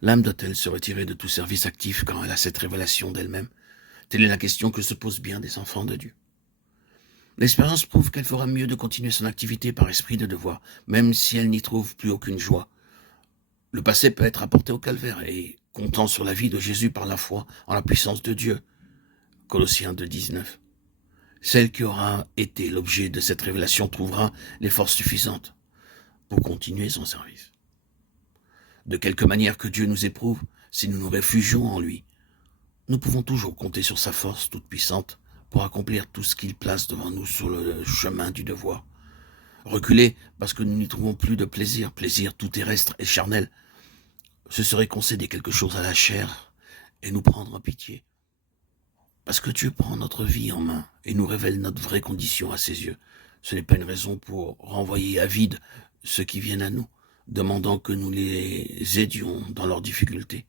L'âme doit-elle se retirer de tout service actif quand elle a cette révélation d'elle-même? Telle est la question que se posent bien des enfants de Dieu. L'expérience prouve qu'elle fera mieux de continuer son activité par esprit de devoir, même si elle n'y trouve plus aucune joie. Le passé peut être apporté au calvaire et comptant sur la vie de Jésus par la foi en la puissance de Dieu. Colossiens 2,19. Celle qui aura été l'objet de cette révélation trouvera les forces suffisantes pour continuer son service. De quelque manière que Dieu nous éprouve, si nous nous réfugions en lui, nous pouvons toujours compter sur sa force toute puissante pour accomplir tout ce qu'il place devant nous sur le chemin du devoir. Reculer parce que nous n'y trouvons plus de plaisir, plaisir tout terrestre et charnel, ce serait concéder quelque chose à la chair et nous prendre en pitié. Parce que Dieu prend notre vie en main et nous révèle notre vraie condition à ses yeux. Ce n'est pas une raison pour renvoyer à vide ceux qui viennent à nous, demandant que nous les aidions dans leurs difficultés.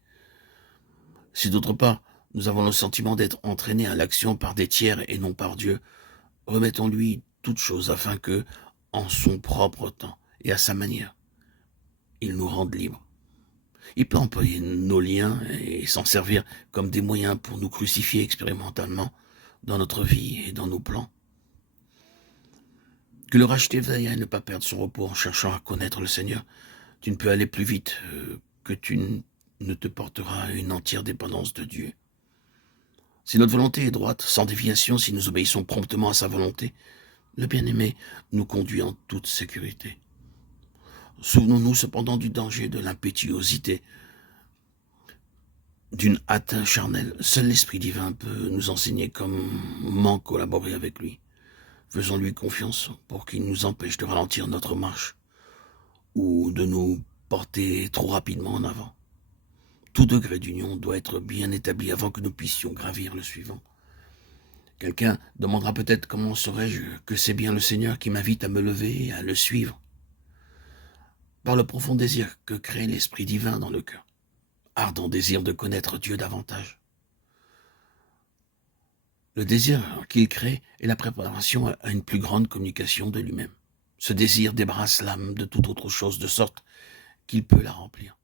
Si d'autre part, nous avons le sentiment d'être entraînés à l'action par des tiers et non par Dieu, remettons-lui toutes choses afin que, en son propre temps et à sa manière, il nous rende libres. Il peut employer nos liens et s'en servir comme des moyens pour nous crucifier expérimentalement dans notre vie et dans nos plans. Que le racheté veille à ne pas perdre son repos en cherchant à connaître le Seigneur. Tu ne peux aller plus vite que tu ne te porteras à une entière dépendance de Dieu. Si notre volonté est droite, sans déviation, si nous obéissons promptement à sa volonté, le bien-aimé nous conduit en toute sécurité. Souvenons-nous cependant du danger de l'impétuosité, d'une hâte charnelle. Seul l'Esprit divin peut nous enseigner comment collaborer avec lui. Faisons-lui confiance pour qu'il nous empêche de ralentir notre marche ou de nous porter trop rapidement en avant. Tout degré d'union doit être bien établi avant que nous puissions gravir le suivant. Quelqu'un demandera peut-être comment saurais-je que c'est bien le Seigneur qui m'invite à me lever et à le suivre. Par le profond désir que crée l'Esprit divin dans le cœur. Ardent désir de connaître Dieu davantage. Le désir qu'il crée est la préparation à une plus grande communication de lui-même. Ce désir débarrasse l'âme de toute autre chose de sorte qu'il peut la remplir.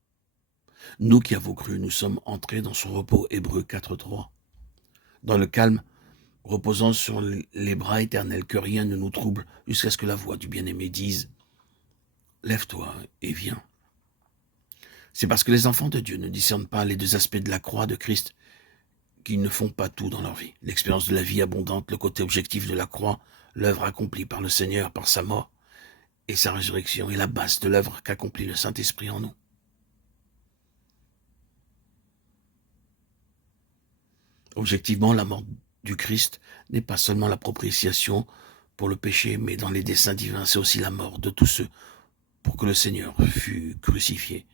Nous qui avons cru, nous sommes entrés dans son repos, Hébreux 4.3. Dans le calme, reposant sur les bras éternels, que rien ne nous trouble, jusqu'à ce que la voix du bien-aimé dise « Lève-toi et viens ». C'est parce que les enfants de Dieu ne discernent pas les deux aspects de la croix de Christ qu'ils ne font pas tout dans leur vie. L'expérience de la vie abondante, le côté objectif de la croix, l'œuvre accomplie par le Seigneur, par sa mort et sa résurrection, est la base de l'œuvre qu'accomplit le Saint-Esprit en nous. Objectivement, la mort du Christ n'est pas seulement la propitiation pour le péché, mais dans les desseins divins, c'est aussi la mort de tous ceux pour que le Seigneur fût crucifié.